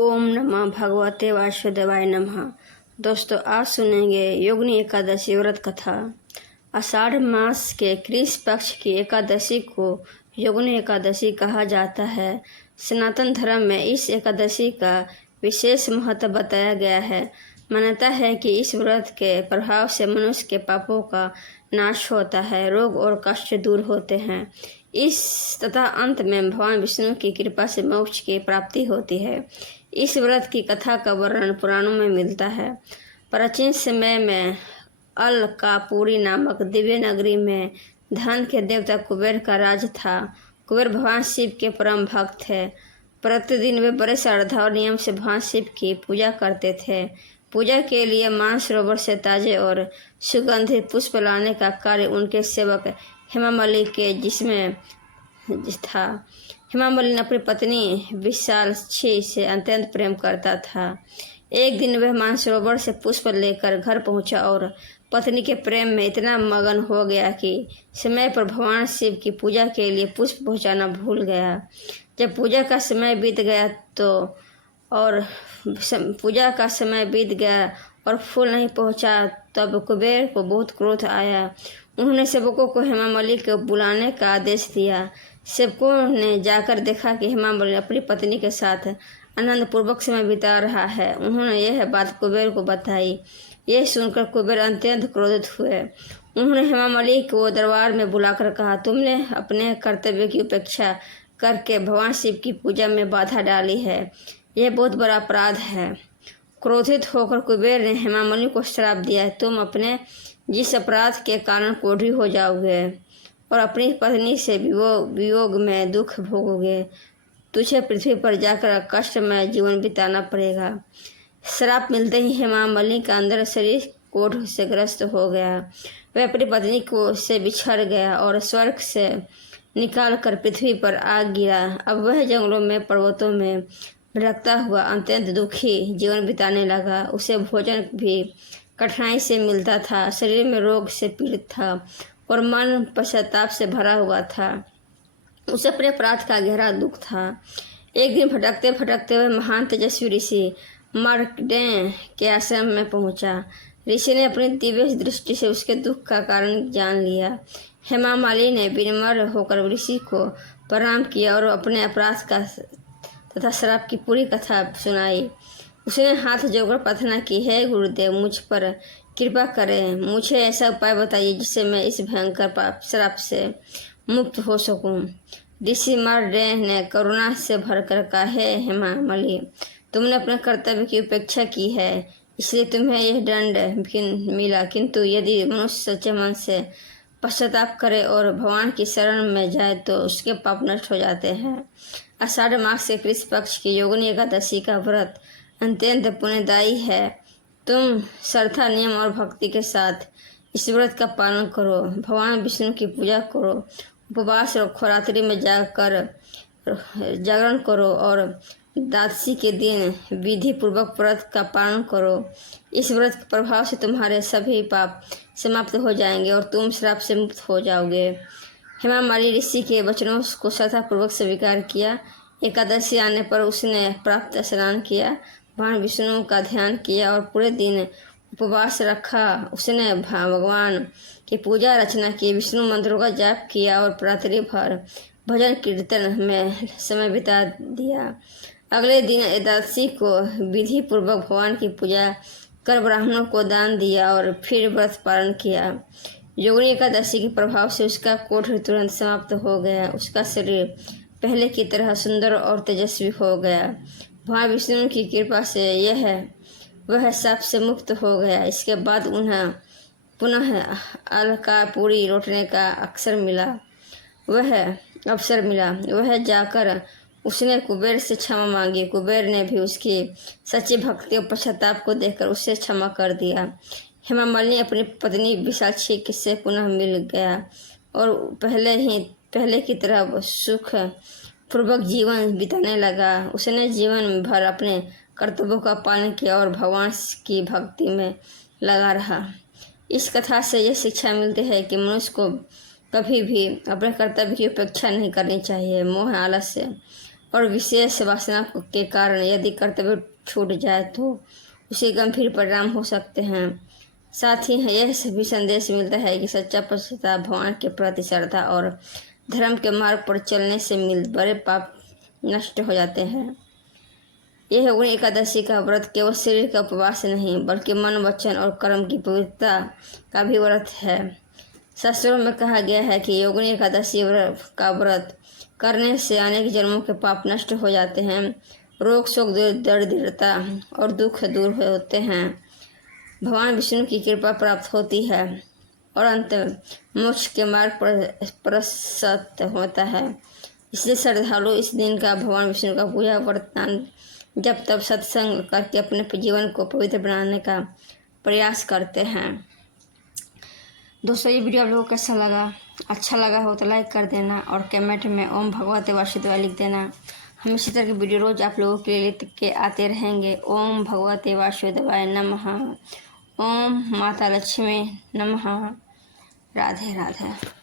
ओम नमः भगवते वासुदेवाय नमः। दोस्तों, आज सुनेंगे योगिनी एकादशी व्रत कथा। आषाढ़ मास के कृष्ण पक्ष की एकादशी को योगिनी एकादशी कहा जाता है। सनातन धर्म में इस एकादशी का विशेष महत्व बताया गया है। मान्यता है कि इस व्रत के प्रभाव से मनुष्य के पापों का नाश होता है, रोग और कष्ट दूर होते हैं। इस तथा अंत में भगवान विष्णु की कृपा से मोक्ष की प्राप्ति होती है। इस व्रत की कथा का वर्णन पुराणों में मिलता है। प्राचीन समय में अलकापुरी नामक दिव्य नगरी में धन के देवता कुबेर का राज था। कुबेर भगवान शिव के परम भक्त थे। प्रतिदिन वे बड़े श्रद्धा और नियम से भगवान शिव की पूजा करते थे। पूजा के लिए मानसरोवर से ताजे और सुगंधित पुष्प लाने का कार्य उनके सेवक हेमामली के जिसमें था। हेमामली अपनी पत्नी विशालाक्षी से अत्यंत प्रेम करता था। एक दिन वह मानसरोवर से पुष्प लेकर घर पहुंचा और पत्नी के प्रेम में इतना मगन हो गया कि समय पर भगवान शिव की पूजा के लिए पुष्प पहुंचाना भूल गया। जब पूजा का समय बीत गया और फूल नहीं पहुंचा, तब कुबेर को बहुत क्रोध आया। उन्होंने सेवकों को हेमामली को बुलाने का आदेश दिया। सेवकों ने जाकर देखा कि हेमामली अपनी पत्नी के साथ आनंदपूर्वक समय बिता रहा है। उन्होंने यह बात कुबेर को बताई। यह सुनकर कुबेर अत्यंत क्रोधित हुए। उन्होंने हेमामली को दरबार में बुलाकर कहा, तुमने अपने कर्तव्य की उपेक्षा करके भगवान शिव की पूजा में बाधा डाली है। यह बहुत बड़ा अपराध है। क्रोधित होकर कुबेर ने हेमामली को श्राप दिया, तुम अपने जिस अपराध के कारण कोढ़ी हो जाओगे और अपनी पत्नी से वियोग में दुख भोगोगे। तुझे पृथ्वी पर जाकर कष्टमय जीवन बिताना पड़ेगा। श्राप मिलते ही हेमामली का अंदर शरीर कोढ़ से ग्रस्त हो गया। वह अपनी पत्नी को से बिछड़ गया और स्वर्ग से निकाल कर पृथ्वी पर आ गिरा। अब वह जंगलों में पर्वतों में भटकता हुआ अत्यंत दुखी जीवन बिताने लगा। उसे भोजन भी कठिनाई से मिलता था, शरीर में रोग से पीड़ित था और मन पश्चाताप से भरा हुआ था। उसे अपने अपराध का गहरा दुख था। एक दिन भटकते भटकते वह महान तेजस्वी ऋषि मार्कंडेय के आश्रम में पहुंचा। ऋषि ने अपनी दिव्य दृष्टि से उसके दुख का कारण जान लिया। हेमामाली ने विनम्र होकर ऋषि को प्रणाम किया और अपने अपराध का तथा श्राप की पूरी कथा सुनाई। उसने हाथ जोड़कर प्रार्थना की, हे गुरुदेव, मुझ पर कृपा करें। मुझे ऐसा उपाय बताइए जिससे मैं इस भयंकर श्राप से मुक्त हो सकूं। ऋषि मार्कंडेय ने करुणा से भरकर कहा, हे हेमामली, तुमने अपने कर्तव्य की उपेक्षा की है, इसलिए तुम्हें यह दंड मिला। किंतु यदि मनुष्य सच्चे मन से पश्चाताप करे और भगवान की शरण में जाए तो उसके पाप नष्ट हो जाते हैं। आषाढ़ मास के कृष्ण पक्ष की योगिनी एकादशी का व्रत अत्यंत पुण्यदायी है। तुम श्रद्धा, नियम और भक्ति के साथ इस व्रत का पालन करो। भगवान विष्णु की पूजा करो, उपवास रखो, रात्रि में जागरण करो और द्वादशी के दिन विधि पूर्वक व्रत का पालन करो। इस व्रत के प्रभाव से तुम्हारे सभी पाप समाप्त हो जाएंगे और तुम श्राप से मुक्त हो जाओगे। हेमामली ऋषि के वचनों को श्रद्धापूर्वक स्वीकार किया। एकादशी आने पर उसने प्राप्त स्नान किया, भगवान विष्णु का ध्यान किया और पूरे दिन उपवास रखा। उसने भगवान की पूजा अर्चना की, विष्णु मंत्रों का जाप किया और रात्रि भर भजन कीर्तन में समय बिता दिया। अगले दिन एकादशी को विधि पूर्वक भगवान की पूजा कर ब्राह्मणों को दान दिया और फिर व्रत पालन किया। योगिनी एकादशी के प्रभाव से उसका कोढ़ तुरंत समाप्त हो गया। उसका शरीर पहले की तरह सुंदर और तेजस्वी हो गया। भगवान विष्णु की कृपा से वह श्राप से मुक्त हो गया। इसके बाद उन्हें पुनः अलकापुरी लौटने का अवसर मिला। वह जाकर उसने कुबेर से क्षमा मांगी। कुबेर ने भी उसकी सच्ची भक्ति और पश्चाताप को देखकर उसे क्षमा कर दिया। हेमामली अपनी पत्नी विशालाक्षी से पुनः मिल गया और पहले की तरह सुख पूर्वक जीवन बिताने लगा। उसने जीवन भर अपने कर्तव्यों का पालन किया और भगवान की भक्ति में लगा रहा। इस कथा से यह शिक्षा मिलती है कि मनुष्य को कभी भी अपने कर्तव्य की उपेक्षा नहीं करनी चाहिए। मोह, आलस्य और विशेष वासना के कारण यदि कर्तव्य छूट जाए तो उसे गंभीर परिणाम हो सकते हैं। साथ ही यह भी संदेश मिलता है कि सच्चा पश्चाताप भगवान के प्रति श्रद्धा और धर्म के मार्ग पर चलने से बड़े पाप नष्ट हो जाते हैं। यह योगिनी एकादशी का व्रत केवल शरीर का उपवास नहीं बल्कि मन, वचन और कर्म की पवित्रता का भी व्रत है। शास्त्रों में कहा गया है कि योगिनी एकादशी का व्रत करने से अनेक जन्मों के पाप नष्ट हो जाते हैं, रोग शोक, दरिद्रता और दुख दूर होते हैं, भगवान विष्णु की कृपा प्राप्त होती है और अंत मोक्ष के मार्ग पर प्रशस्त होता है। इसलिए श्रद्धालु इस दिन का भगवान विष्णु का पूजा वर्तमान जब तब सत्संग करके अपने जीवन को पवित्र बनाने का प्रयास करते हैं। दोस्तों, ये वीडियो आप लोगों को कैसा लगा? अच्छा लगा हो तो लाइक कर देना और कमेंट में ओम भगवते वासुदेवाय लिख देना। हम इसी तरह की वीडियो रोज आप लोगों के लिए लिख के आते रहेंगे। ओम भगवते वासुदेवाय नमः। ओम माता लक्ष्मी नमः। राधे राधे।